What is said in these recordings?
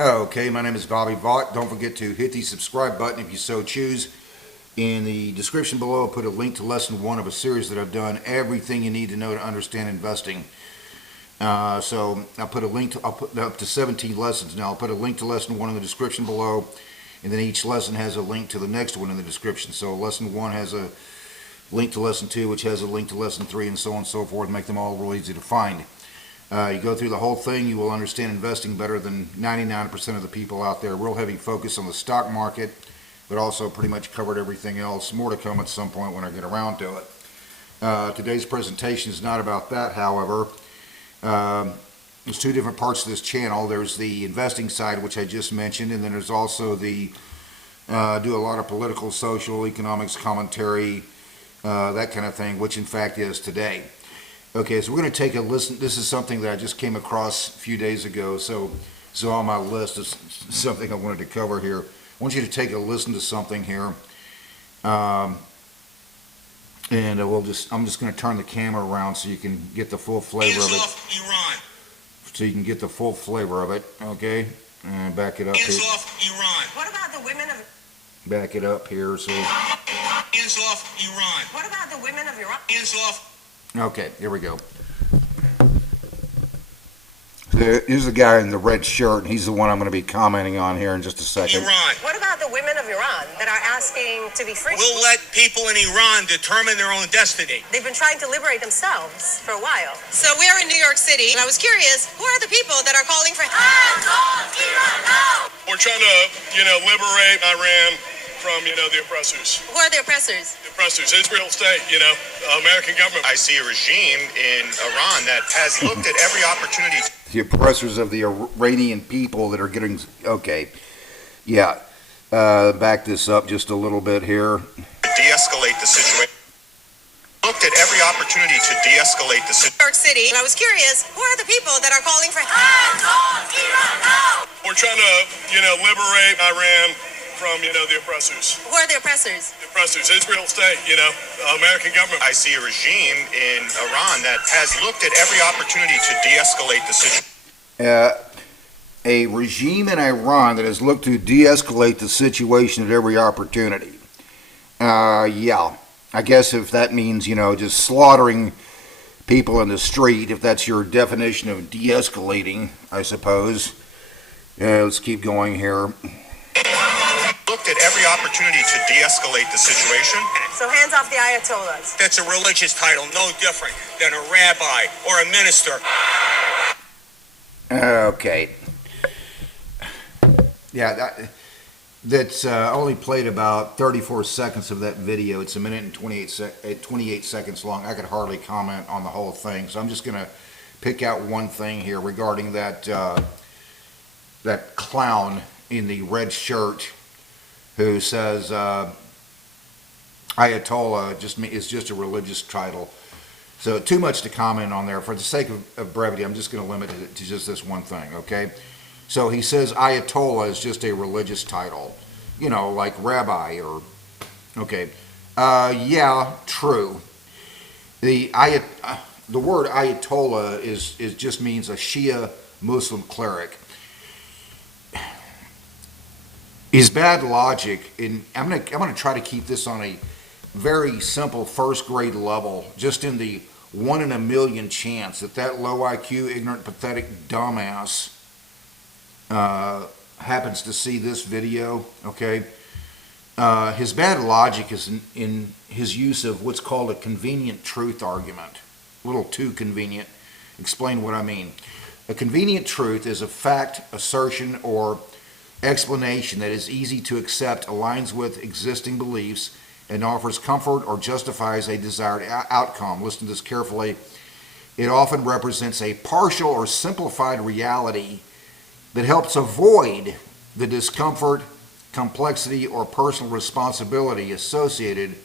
Okay, my name is Bobby Vaught. Don't forget to hit the subscribe button if you so choose. In the description below, I'll put a link to lesson 1 of a series that I've done, Everything You Need to Know to Understand Investing. So I'll put up to 17 lessons now. I'll put a link to lesson 1 in the description below, and then each lesson has a link to the next one in the description. So lesson 1 has a link to lesson 2, which has a link to lesson 3, and so on and so forth, make them all real easy to find. You go through the whole thing, you will understand investing better than 99% of the people out there. Real heavy focus on the stock market, but also pretty much covered everything else. More to come at some point when I get around to it. Today's presentation is not about that, however. There's two different parts of this channel. There's the investing side, which I just mentioned, and then there's also the do a lot of political, social, economics commentary, that kind of thing, which in fact is today. Okay, so we're going to take a listen. This is something that I just came across a few days ago, so on my list is something I wanted to cover here. I want you to take a listen to something here, and I'm just going to turn the camera around so you can get the full flavor of it. Iran. So you can get the full flavor of it. Okay, and back it up here. Off Iran. What about the women of? Back it up here. So. Hands off Iran. What about the women of Iran? Hands off. Okay, here we go. Here's the guy in the red shirt, and he's the one I'm going to be commenting on here in just a second. Iran. What about the women of Iran that are asking to be free? We'll let people in Iran determine their own destiny. They've been trying to liberate themselves for a while. So we are in New York City, and I was curious, who are the people that are calling for hands off Iran now? We're trying to, liberate Iran from, the oppressors. Who are the oppressors? The oppressors, Israel state, American government. I see a regime in Iran that has looked at every opportunity. The oppressors of the Iranian people that are getting, okay, yeah, back this up just a little bit here. De-escalate the situation. Looked at every opportunity to de-escalate the situation. New York City, and I was curious, who are the people that are calling for hands off Iran now? We're trying to, liberate Iran from, the oppressors. Who are the oppressors? The oppressors, Israel state, American government. I see a regime in Iran that has looked at every opportunity to de-escalate the situation. A regime in Iran that has looked to de-escalate the situation at every opportunity. Yeah, I guess if that means, just slaughtering people in the street, if that's your definition of de-escalating, I suppose. Let's keep going here. Looked at every opportunity to de-escalate the situation. So hands off the Ayatollahs. That's a religious title, no different than a rabbi or a minister. Okay. Yeah, that's only played about 34 seconds of that video. It's a minute and 28 seconds long. I could hardly comment on the whole thing, so I'm just going to pick out one thing here regarding that that clown in the red shirt who says Ayatollah is just a religious title. So too much to comment on there. For the sake of brevity, I'm just going to limit it to just this one thing, okay? So he says Ayatollah is just a religious title, like rabbi or, okay. Yeah, true. The word Ayatollah is just means a Shia Muslim cleric. Is bad logic, and I'm gonna try to keep this on a very simple first grade level, just in the 1 in a million chance that low IQ, ignorant, pathetic dumbass happens to see this video. Okay, his bad logic is in his use of what's called a convenient truth argument. A little too convenient. Explain what I mean. A convenient truth is a fact, assertion, or explanation that is easy to accept, aligns with existing beliefs, and offers comfort or justifies a desired outcome. Listen to this carefully. It often represents a partial or simplified reality that helps avoid the discomfort, complexity, or personal responsibility associated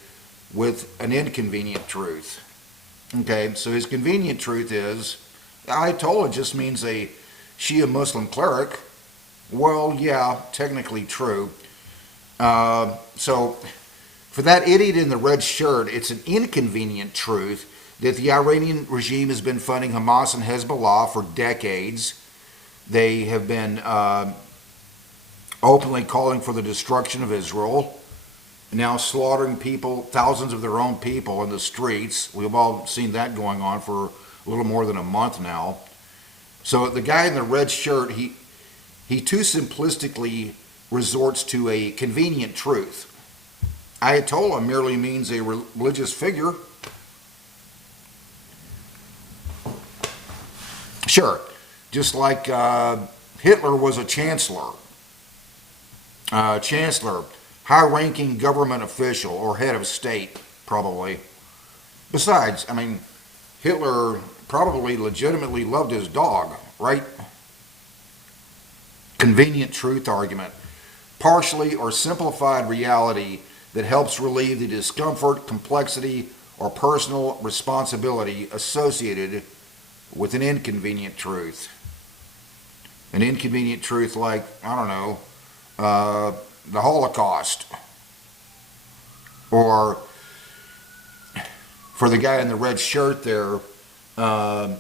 with an inconvenient truth. Okay, so his convenient truth is, Ayatollah just means a Shia Muslim cleric. Well, yeah, technically true. So for that idiot in the red shirt, it's an inconvenient truth that the Iranian regime has been funding Hamas and Hezbollah for decades. They have been openly calling for the destruction of Israel, now slaughtering people, thousands of their own people in the streets. We've all seen that going on for a little more than a month now. So the guy in the red shirt, he too simplistically resorts to a convenient truth. Ayatollah merely means a religious figure. Sure, just like Hitler was a chancellor. High-ranking government official or head of state, probably. Besides, I mean, Hitler probably legitimately loved his dog, right? Convenient truth argument. Partially or simplified reality that helps relieve the discomfort, complexity, or personal responsibility associated with an inconvenient truth. An inconvenient truth like, I don't know, the Holocaust, or for the guy in the red shirt there, Hamas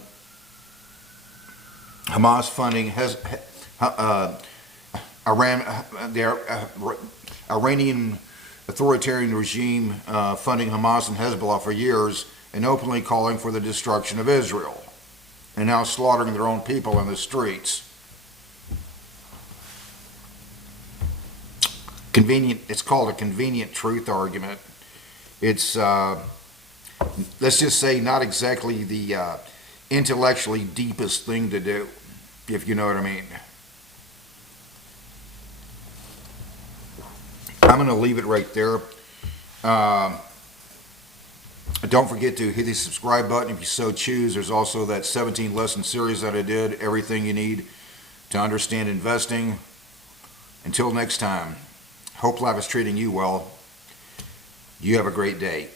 funding the Iranian authoritarian regime funding Hamas and Hezbollah for years and openly calling for the destruction of Israel, and now slaughtering their own people in the streets. It's called a convenient truth argument. It's, let's just say, not exactly the intellectually deepest thing to do, if you know what I mean. I'm going to leave it right there. Don't forget to hit the subscribe button if you so choose. There's also that 17 lesson series that I did, everything you need to understand investing. Until next time, hope life is treating you well. You have a great day.